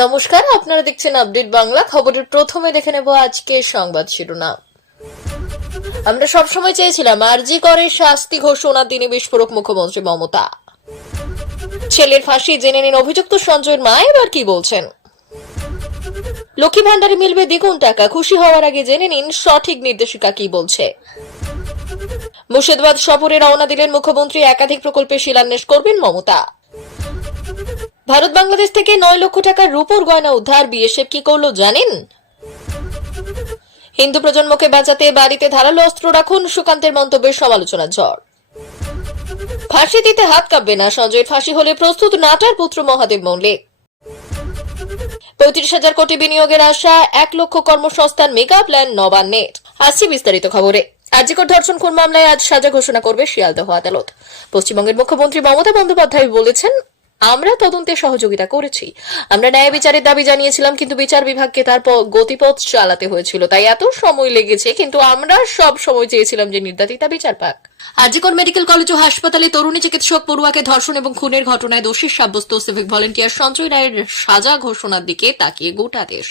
নমস্কার, আপনারা দেখছেন আপডেট বাংলা। খবরের প্রথমে দেখে নেব আজকে সংবাদ শিরোনাম। আমরা সবসময় চেয়েছিলাম আরজি করে শাস্তি ঘোষণা দিনে বিস্ফোরক মুখ্যমন্ত্রী মমতা। ছেলের ফাঁসি জেনে নিন অভিযুক্ত সঞ্জয়ের মা এবার কি বলছেন। লক্ষ্মী ভান্ডারে মিলবে দ্বিগুণ টাকা, খুশি হওয়ার আগে জেনে নিন সঠিক নির্দেশিকা কি বলছে। মুর্শিদাবাদ সফরে রওনা দিলেন মুখ্যমন্ত্রী, একাধিক প্রকল্পে শিলান্যাস করবেন মমতা। ভারত বাংলাদেশ থেকে 9 লক্ষ টাকার রূপোর গয়না উদ্ধার, বিএসএফ কি করলো জানেন। হিন্দু প্রজন্মকে বাঁচাতে বাড়িতে ধারালো অস্ত্র রাখুন, সুকান্তের মন্তব্যের সমালোচনার ঝড়। ফাঁসি দিতে হাত কাঁপবে না, সঞ্জয়ের ফাঁসি হলে প্রস্তুত নাটার পুত্র মহাদেব মল্লিক। 35,000 কোটি বিনিয়োগের আশা, 1 লক্ষ কর্মসংস্থান মেগা প্ল্যান নবান্নের। আসছি বিস্তারিত খবরে। আরজিকর ধর্ষণ খুন মামলায় আজ সাজা ঘোষণা করবে শিয়ালদহ আদালত। পশ্চিমবঙ্গের মুখ্যমন্ত্রী মমতা বন্দ্যোপাধ্যায় বলেছেন, আমরা তদন্তে সহযোগিতা করেছি, আমরা ন্যায় বিচারের দাবি জানিয়েছিলাম, কিন্তু বিচার বিভাগকে তার গতিপথ চালাতে হয়েছিল, তাই এত সময় লেগেছে, কিন্তু আমরা সব সময় চেয়েছিলাম যে নির্যাতিতা বিচার পাক। আরজিকর মেডিকেল কলেজ ও হাসপাতালে তরুণী চিকিৎসক পড়ুয়াকে ধর্ষণ এবং খুনের ঘটনায় দোষী সাব্যস্ত সিভিক ভলেন্টিয়ার সঞ্জয় রায়ের সাজা ঘোষণার দিকে তাকিয়ে গোটা দেশ।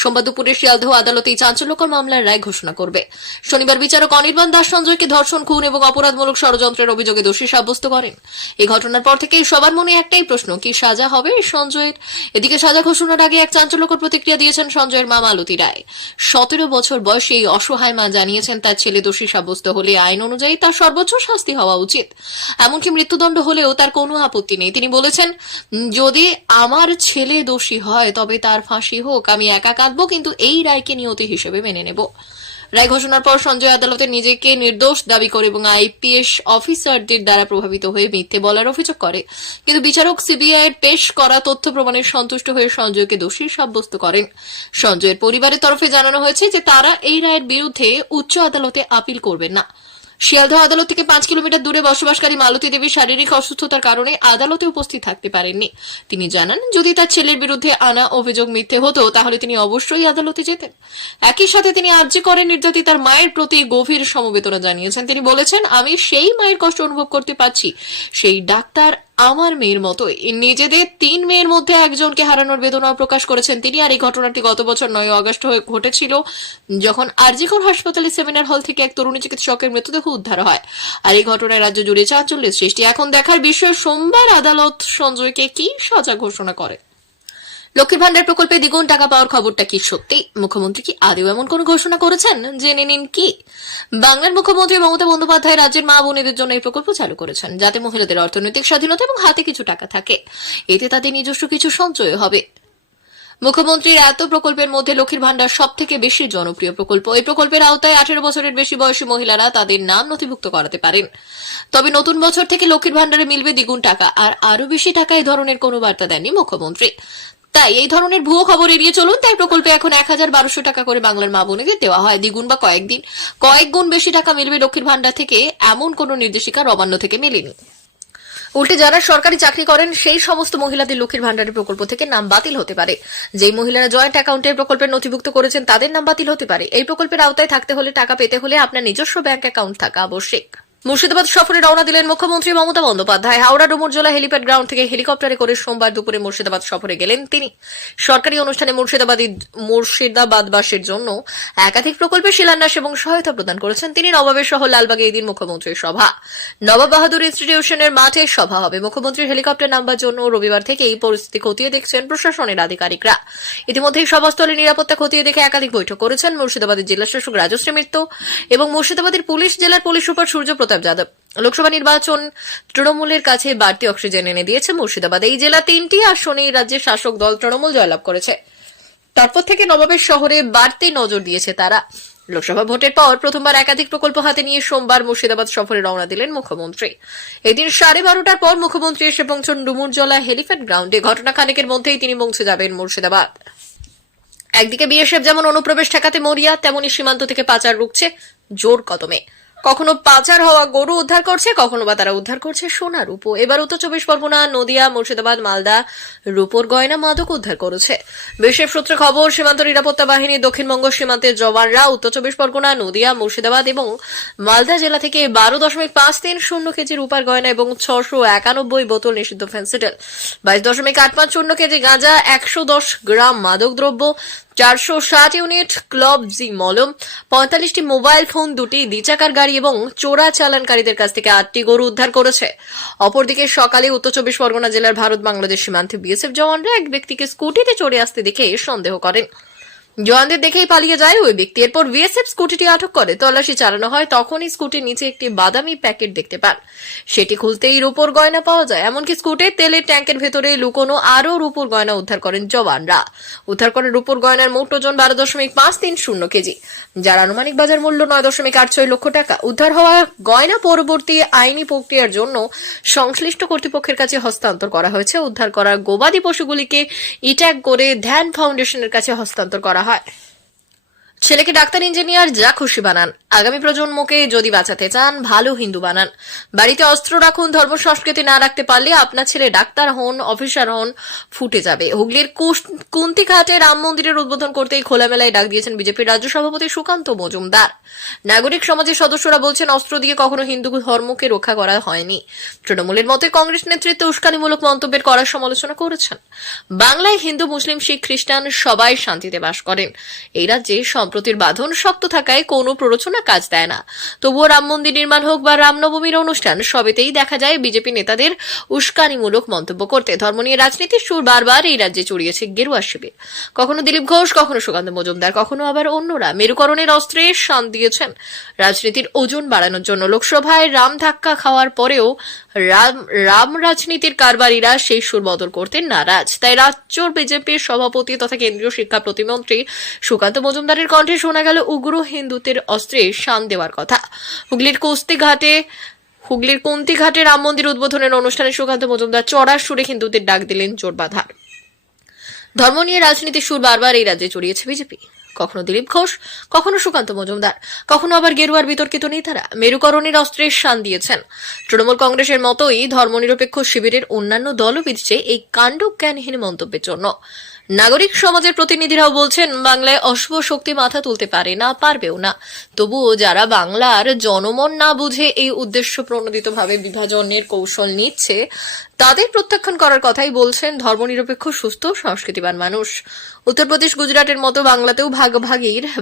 সোমবার দুপুরে শিয়ালদহ আদালতে এই চাঞ্চল্যকর মামলার রায় ঘোষণা করবে। শনিবার বিচারক অনির্বাণ দাস সঞ্জয়কে ধর্ষণ, খুন এবং অপরাধমূলক ষড়যন্ত্রের অভিযোগে দোষী সাব্যস্ত করেন। এই ঘটনার পর থেকেই সবার মনে একটাই প্রশ্ন, কি সাজা হবে সঞ্জয়ের। এদিকে সাজা ঘোষণার আগে এক চাঞ্চল্যকর প্রতিক্রিয়া দিয়েছেন সঞ্জয়ের মা মালতী রায়। 17 বছর বয়সী এই অসহায় মা জানিয়েছেন, তার ছেলে দোষী সাব্যস্ত হলে আইন অনুযায়ী তার সর্বোচ্চ শাস্তি হওয়া উচিত, এমনকি মৃত্যুদণ্ড হলেও তার কোনো আপত্তি নেই। তিনি বলেছেন, যদি আমার ছেলে দোষী হয় তবে তার ফাঁসি হোক, আমি একা কাঁদবো, কিন্তু এই রায়কে নিয়তি হিসেবে মেনে নেব। রায় ঘোষণার পর সঞ্জয় আদালতে নিজেকে নির্দোষ দাবি করে এবং আইপিএস অফিসারদের দ্বারা প্রভাবিত হয়ে মিথ্যে বলার অভিযোগ করে, কিন্তু বিচারক সিবিআই এর পেশ করা তথ্য প্রমাণে সন্তুষ্ট হয়ে সঞ্জয়কে দোষী সাব্যস্ত করেন। সঞ্জয়ের পরিবারের তরফে জানানো হয়েছে যে তারা এই রায়ের বিরুদ্ধে উচ্চ আদালতে আপিল করবেন না। শিয়ালদহ আদালত থেকে 5 কিলোমিটার দূরে বসবাসকারী মালতী দেবী শারীরিক অসুস্থতার কারণে আদালতে উপস্থিত থাকতে পারেননি। তিনি জানান, যদি তার ছেলের বিরুদ্ধে আনা অভিযোগ মিথ্যে হতো তাহলে তিনি অবশ্যই আদালতে যেতেন। একই সাথে তিনি আরজি করে নির্যাতিতার মায়ের প্রতি গভীর সমবেদনা জানিয়েছেন। তিনি বলেছেন, আমি সেই মায়ের কষ্ট অনুভব করতে পারছি, সেই ডাক্তার আমার মেয়ের মতোই নিজেদের 3 মেয়ের মধ্যে একজনকে হারানোর বেদনা প্রকাশ করেছেন তিনি। আর এই ঘটনাটি গত বছর 9 আগস্ট ঘটেছিল, যখন আরজিকর হাসপাতালে সেমিনার হল থেকে এক তরুণী চিকিৎসকের মৃতদেহ উদ্ধার হয়। আর এই ঘটনায় রাজ্য জুড়ে চাঞ্চল্যের সৃষ্টি। এখন দেখার বিষয় সোমবার আদালত সঞ্জয়কে কি সাজা ঘোষণা করে। লক্ষ্মীর ভান্ডার প্রকল্পে দ্বিগুণ টাকা পাওয়ার খবরটা কি সত্যি? মুখ্যমন্ত্রী কি আদৌ এমন কোন ঘোষণা করেছেন? জেনে নিন কি। বাংলার মুখ্যমন্ত্রী মমতা বন্দ্যোপাধ্যায় রাজ্যের মা বোনেদের জন্য এই প্রকল্প চালু করেছেন, যাতে মহিলাদের অর্থনৈতিক স্বাধীনতা এবং হাতে কিছু টাকা থাকে, এতে তাদের নিজস্ব কিছু সঞ্চয় হবে। মুখ্যমন্ত্রীর এত প্রকল্পের মধ্যে লক্ষ্মীর ভান্ডার সব থেকে বেশি জনপ্রিয় প্রকল্প। এই প্রকল্পের আওতায় 18 বছরের বেশি বয়সী মহিলারা তাদের নাম নথিভুক্ত করাতে পারেন। তবে নতুন বছর থেকে লক্ষ্মীর ভান্ডারে মিলবে দ্বিগুণ টাকা, আর আরো বেশি টাকা এই ধরনের কোনো বার্তা দেননি মুখ্যমন্ত্রী। তাই এই ধরনের ভুয়ো খবর এড়িয়ে চলুন। তাই প্রকল্পে এখন 1,1200 টাকা করে বাংলার মা বোনেদের দেওয়া হয়। দ্বিগুণ বা কয়েক গুণ বেশি টাকা মিলবে লক্ষ্মীর ভান্ডার থেকে, এমন কোন নির্দেশিকা নবান্ন থেকে মেলেনি। উল্টে যারা সরকারি চাকরি করেন সেই সমস্ত মহিলাদের লক্ষ্মীর ভান্ডারের প্রকল্প থেকে নাম বাতিল হতে পারে। যেই মহিলারা জয়েন্ট অ্যাকাউন্টে প্রকল্পের নথিভুক্ত করেছেন তাদের নাম বাতিল হতে পারে। এই প্রকল্পের আওতায় থাকতে হলে, টাকা পেতে হলে আপনার নিজস্ব ব্যাংক অ্যাকাউন্ট থাকা আবশ্যক। মুর্শিদাবাদ সফরে রওনা দিলেন মুখ্যমন্ত্রী মমতা বন্দ্যোপাধ্যায়। হাওড়া ডুমুরজলা হেলিপ্যাড গ্রাউন্ড থেকে হেলিকপ্টারে করে সোমবার দুপুরে মুর্শিদাবাদ সফরে গেলেন তিনি। সরকারি অনুষ্ঠানে মুর্শিদাবাদবাসীর জন্য একাধিক প্রকল্পে শিলান্যাস এবং সহায়তা প্রদান করেছেন তিনি। নবাবের শহর লালবাগে এদিন মুখ্যমন্ত্রীর সভা। নবাব বাহাদুর ইনস্টিটিউশনের মাঠে সভা হবে। মুখ্যমন্ত্রীর হেলিকপ্টার নামবার জন্য রবিবার থেকে এই পরিস্থিতি খতিয়ে দেখছেন প্রশাসনের আধিকারিকরা। ইতিমধ্যেই সভাস্থলে নিরাপত্তা খতিয়ে দেখে একাধিক বৈঠক করেছেন মুর্শিদাবাদের জেলা শাসক রাজশ্রী মিত্র এবং মুর্শিদাবাদের জেলার পুলিশ সুপার সূর্য প্রতাপ যাদব। লোকসভা নির্বাচন তৃণমূলের কাছে বাড়তি অক্সিজেন এনে দিয়েছে মুর্শিদাবাদ। এই জেলা 3টি আসনে রাজ্যের শাসক দল তৃণমূল জয়লাভ করেছে। তারপর থেকে নবাবের শহরে বাড়তি নজর দিয়েছে তারা। লোকসভা ভোটের পর প্রথমবার একাধিক প্রকল্প হাতে নিয়ে সোমবার মুর্শিদাবাদ সফরে রওনা দিলেন মুখ্যমন্ত্রী। এদিন 12:30টার পর মুখ্যমন্ত্রী এসে পৌঁছন ডুমুরজলা হেলিপ্যাড গ্রাউন্ডে। ঘটনা খানেকের মধ্যেই তিনি পৌঁছে যাবেন মুর্শিদাবাদ। একদিকে বিএসএফ যেমন অনুপ্রবেশ ঠেকাতে মরিয়া, তেমনি সীমান্ত থেকে পাচার রুখছে জোর কদমে। কখনো পাচার হওয়া গরু উদ্ধার করছে, কখনো বা তারা উদ্ধার করছে সোনা রূপো। এবার উত্তর 24 পরগনা, নদিয়া, মুর্শিদাবাদ, মালদা রূপোর গয়না মাদক উদ্ধার করেছে। বিশেষ সূত্রে খবর, সীমান্ত নিরাপত্তা বাহিনী, দক্ষিণবঙ্গ সীমান্তের জওয়ানরা উত্তর 24 পরগনা, নদিয়া, মুর্শিদাবাদ এবং মালদা জেলা থেকে 12.530 কেজি রূপার গয়না এবং 691 বোতল নিষিদ্ধ ফেন্সিডিল, 22.850 কেজি গাঁজা, 110 গ্রাম মাদক দ্রব্য, 460 ইউনিট ক্লব জি মলম, 45টি মোবাইল ফোন, 2টি দ্বিচাকার গাড়ি এবং চোরা চালানকারীদের কাছ থেকে 8টি গরু উদ্ধার করেছে। অপরদিকে সকালে উত্তর 24 পরগনা জেলার ভারত বাংলাদেশ সীমান্তে বিএসএফ জওয়ানরা এক ব্যক্তিকে স্কুটিতে চড়ে আসতে দেখে সন্দেহ করেন। জওয়ানদের দেখেই পালিয়ে যায় ওই ব্যক্তি। এরপর বিএসএফ স্কুটিটি আটক করে তল্লাশি চালানো হয়। তখনই স্কুটির নিচে একটি বাদামি প্যাকেট দেখতে পান। সেটি খুলতেই রূপোর গয়না পাওয়া যায়। এমনকি স্কুটির তেলের ট্যাঙ্কের ভেতরে লুকোনো আরও রূপোর গয়না উদ্ধার করেন জওয়ানরা। উদ্ধার করে রূপোর গয়নার মোট ওজন 12.530 কেজি, যার আনুমানিক বাজার মূল্য 9.86 লক্ষ টাকা। উদ্ধার হওয়া গয়না পরবর্তী আইনি প্রক্রিয়ার জন্য সংশ্লিষ্ট কর্তৃপক্ষের কাছে হস্তান্তর করা হয়েছে। উদ্ধার করা গবাদি পশুগুলিকে ইট্যাগ করে ধ্যান ফাউন্ডেশনের কাছে হস্তান্তর করা হয়। ছেলেকে ডাক্তার, ইঞ্জিনিয়ার, যা খুশি বানান। আগামী প্রজন্মকে যদি বাঁচাতে চান, ভালো হিন্দু বানান। বাড়িতে অস্ত্র রাখুন। ধর্ম সংস্কৃতি না রাখতে পারলে আপনার ছেলে ডাক্তার হন, অফিসার হন, ফুটে যাবে। হুগলির কুন্তিঘাটে রাম মন্দিরের উদ্বোধন করতেই খোলামেলায় ডাক দিয়েছেন বিজেপির রাজ্য সভাপতি সুকান্ত মজুমদার। নাগরিক সমাজের সদস্যরা বলছেন, অস্ত্র দিয়ে কখনো হিন্দু ধর্মকে রক্ষা করা হয়নি। তৃণমূলের মতে কংগ্রেস নেতৃত্বে উস্কানিমূলক মন্তব্যের কড়া সমালোচনা করেছেন। বাংলায় হিন্দু, মুসলিম, শিখ, খ্রিস্টান সবাই শান্তিতে বাস করেন। এই রাজ্যে সম্প্রতির বাঁধন শক্ত থাকায় কোনো প্ররোচনা কাজ দেয় না। তবুও রাম মন্দির নির্মাণ হোক বা রামনবমীর অনুষ্ঠান, সবেতেই দেখা যায় বিজেপি নেতাদের উস্কানিমূলক মন্তব্য করতে। ধর্ম নিয়ে রাজনীতির সুর বারবার এই রাজ্যে চড়িয়েছে গেরুয়া শিবির। কখনো দিলীপ ঘোষ, কখনো সুকান্ত মজুমদার, কখনো আবার অন্যরা মেরুকরণের অস্ত্রে শান দিয়েছেন রাজনীতির ওজন বাড়ানোর জন্য। লোকসভায় রাম ধাক্কা খাওয়ার পরেও রাম রাজনীতির কারবারিরা সেই সুর বদল করতে নারাজ। তাই রাজ্য বিজেপির সভাপতি তথা কেন্দ্রীয় শিক্ষা প্রতিমন্ত্রী সুকান্ত মজুমদারের কণ্ঠে শোনা গেল উগ্র হিন্দুত্বের অস্ত্রে শান দেওয়ার কথা। হুগলির কুন্তিঘাটে রাম মন্দির উদ্বোধনের অনুষ্ঠানে সুকান্ত মজুমদার চড়ার সুরে হিন্দুদের ডাক দিলেন জোর বাঁধার। ধর্ম নিয়ে রাজনীতির সুর বারবার এই রাজ্যে চড়িয়েছে বিজেপি। কখনো দিলীপ ঘোষ, কখনো সুকান্ত মজুমদার, কখনো আবার গেরুয়ার বিতর্কিত নেতারা মেরুকরণের অস্ত্রের শান দিয়েছেন। তৃণমূল কংগ্রেসের মতোই ধর্মনিরপেক্ষ শিবিরের অন্যান্য দলও বিধছে এই কাণ্ডজ্ঞানহীন মন্তব্যের জন্য। নাগরিক সমাজের প্রতিনিধিরাও বলছেন, বাংলায় অশুভ শক্তি মাথা তুলতে পারে না, পারবেও না। তবুও যারা বাংলার জনমন না বুঝে এই উদ্দেশ্য প্রণোদিতভাবে বিভাজনের কৌশল নিচ্ছে, তাদের প্রত্যাখ্যান করার কথাই বলছেন ধর্মনিরপেক্ষ, সুস্থ, সংস্কৃতিবান মানুষ। উত্তরপ্রদেশ, গুজরাটের মতো বাংলাতেও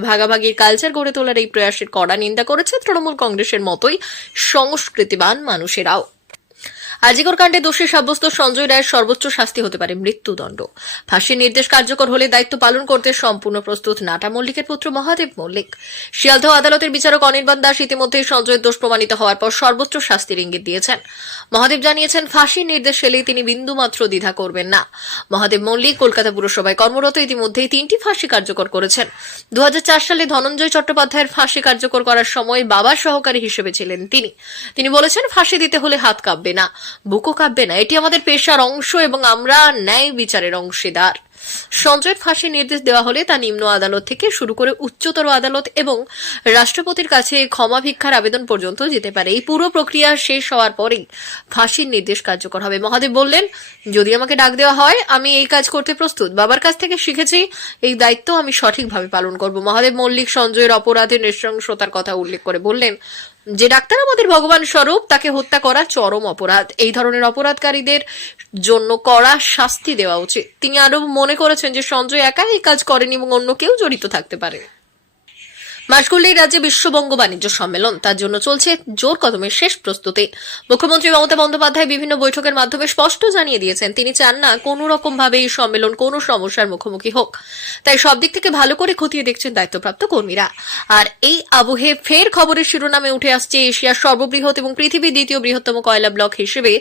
ভাগাভাগির কালচার গড়ে তোলার এই প্রয়াসের কড়া নিন্দা করেছে তৃণমূল কংগ্রেসের মতোই সংস্কৃতিবান মানুষেরাও। আজিকর কাণ্ডে দোষী সাব্যস্ত সঞ্জয় রায়ের সর্বোচ্চ শাস্তি হতে পারে মৃত্যুদণ্ড। ফাঁসির নির্দেশ কার্যকর হলে দায়িত্ব পালন করতে সম্পূর্ণ প্রস্তুত নাটা মল্লিকের পুত্র মহাদেব মল্লিক। শিয়ালদহ আদালতের বিচারক অনির্বাণ দাস ইতিমধ্যেই সঞ্জয়ের দোষ প্রমাণিত হওয়ার পর সর্বোচ্চ শাস্তির ইঙ্গিত দিয়েছেন। মহাদেব জানিয়েছেন, ফাঁসির নির্দেশ এলেই তিনি বিন্দুমাত্র দ্বিধা করবেন না। মহাদেব মল্লিক কলকাতা পুরসভায় কর্মরত, ইতিমধ্যেই 3টি ফাঁসি কার্যকর করেছেন। 2004 সালে ধনঞ্জয় চট্টোপাধ্যায়ের ফাঁসি কার্যকর করার সময় বাবার সহকারী হিসেবে ছিলেন তিনি বলেছেন, ফাঁসি দিতে হলে হাত কাঁপবে না, বুকও কাঁপবে না। এটি আমাদের পেশার অংশ এবং আমরা ন্যায় বিচারের অংশীদার। সঞ্জয়ের ফাঁসির নির্দেশ দেওয়া হলে তা নিম্ন আদালত থেকে শুরু করে উচ্চতর আদালত এবং রাষ্ট্রপতির কাছে ক্ষমা ভিক্ষার আবেদন পর্যন্ত যেতে পারে। এই পুরো প্রক্রিয়া শেষ হওয়ার পরেই ফাঁসির নির্দেশ কার্যকর হবে। মহাদেব বললেন, যদি আমাকে ডাক দেওয়া হয়, আমি এই কাজ করতে প্রস্তুত। বাবার কাছ থেকে শিখেছি, এই দায়িত্ব আমি সঠিকভাবে পালন করব। মহাদেব মল্লিক সঞ্জয়ের অপরাধের নৃশংসতার কথা উল্লেখ করে বললেন, যে ডাক্তার আমাদের ভগবান স্বরূপ, তাকে হত্যা করা চরম অপরাধ। এই ধরনের অপরাধকারীদের জন্য কড়া শাস্তি দেওয়া উচিত। তিনি আরো মনে করেছেন যে সঞ্জয় একা এই কাজ করেনি এবং অন্য কেউ জড়িত থাকতে পারে। মাস ঘুরলেই রাজ্যে বিশ্ববঙ্গ বাণিজ্য সম্মেলন, তার জন্য চলছে জোর কদমের শেষ প্রস্তুতি। মুখ্যমন্ত্রী মমতা বন্দ্যোপাধ্যায় বিভিন্ন বৈঠকের মাধ্যমে স্পষ্ট জানিয়ে দিয়েছেন, তিনি চান না কোনো রকম ভাবে এই সম্মেলন কোনো সমস্যার মুখোমুখি হোক। তাই সব দিক থেকে ভালো করে খতিয়ে দেখছেন দায়িত্বপ্রাপ্ত কর্মীরা। আর এই আবহে ফের খবরের শিরোনামে উঠে আসছে এশিয়ার সর্ববৃহৎ এবং পৃথিবীর দ্বিতীয় বৃহত্তম কয়লা ব্লক হিসেবে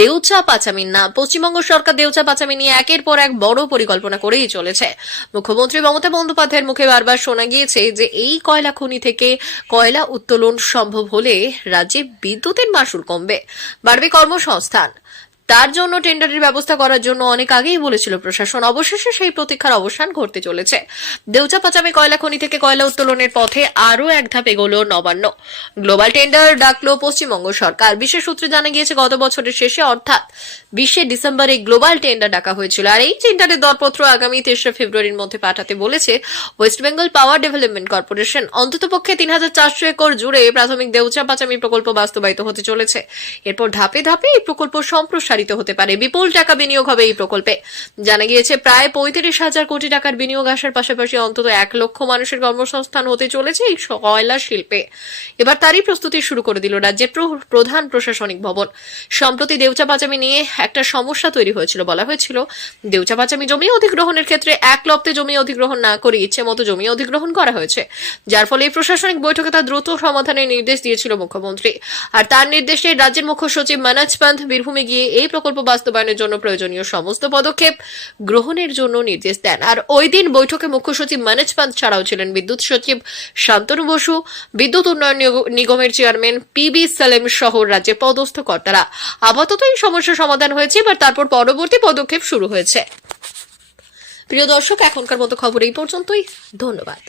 দেউচা পাচামির নাম। পশ্চিমবঙ্গ সরকার দেউচা পাচামি নিয়ে একের পর এক বড় পরিকল্পনা করেই চলেছে। মুখ্যমন্ত্রী মমতা বন্দ্যোপাধ্যায়ের মুখে বারবার শোনা গিয়েছে যে এই কয়লা খনি থেকে কয়লা উত্তোলন সম্ভব হলে রাজ্যে বিদ্যুতের মাশুল কমবে, বাড়বে কর্মসংস্থান। তার জন্য টেন্ডারের ব্যবস্থা করার জন্য অনেক আগেই বলেছিল প্রশাসন। অবশেষে সেই প্রতীক্ষার অবসান ঘটতে চলেছে। দেউচা পাচামি কয়লা খনি থেকে কয়লা উত্তোলনের পথে আরও এক ধাপ এগোলো নবান্ন। গ্লোবাল টেন্ডার ডাকলো পশ্চিমবঙ্গ সরকার। বিশেষ সূত্রে জানা গিয়েছে গত বছরের শেষে অর্থাৎ 20শে ডিসেম্বরে গ্লোবাল টেন্ডার ডাকা হয়েছিল। আর এই টেন্ডারের দরপত্র আগামী 23শে ফেব্রুয়ারির মধ্যে পাঠাতে বলেছে West Bengal power development corporation. অন্ততপক্ষে 3400 একর জুড়ে প্রাথমিক দেউচা পাচামি প্রকল্প বাস্তবায়িত হতে চলেছে। এরপর ধাপে ধাপে এই প্রকল্প সম্প্রসারিত হতে পারে। বিপুল টাকা বিনিয়োগ হবে এই প্রকল্পে। জানা গিয়েছে প্রায় 35,000 কোটি টাকার বিনিয়োগ আসার পাশাপাশি অন্তত 1 লক্ষ মানুষের কর্মসংস্থান হতে চলেছে এই কয়লা শিল্পে। এবার তারই প্রস্তুতি শুরু করে দিল রাজ্যের প্রধান প্রশাসনিক ভবন। সম্প্রতি দেউচা পাচামি নিয়ে একটা সমস্যা তৈরি হয়েছিল। বলা হয়েছিল দেউচা পাচামি জমি অধিগ্রহণের ক্ষেত্রে এক লপ্তে জমি অধিগ্রহণ না করে ইচ্ছে মতো জমি অধিগ্রহণ করা হয়েছে, যার ফলে এই প্রশাসনিক বৈঠকে তা দ্রুত সমাধানের নির্দেশ দিয়েছিল মুখ্যমন্ত্রী। আর তার নির্দেশে রাজ্যের মুখ্য সচিব মনোজ পান্থ বীরভূমে গিয়ে এই প্রকল্প বাস্তবায়নের জন্য প্রয়োজনীয় সমস্ত পদক্ষেপ গ্রহণের জন্য নির্দেশ দেন। আর ওই দিন বৈঠকে মুখ্য সচিব মনোজ পান্থ ছাড়াও ছিলেন বিদ্যুৎ সচিব শান্তনু বসু, বিদ্যুৎ উন্নয়ন নিগমের চেয়ারম্যান পিবি সালেম সহ রাজ্যের পদস্থ কর্তারা। আপাতত এই সমস্যার সমাধান হয়েছে, এবার তারপর পরবর্তী পদক্ষেপ শুরু হয়েছে। প্রিয় দর্শক, এখনকার মতো খবর এই পর্যন্তই। ধন্যবাদ।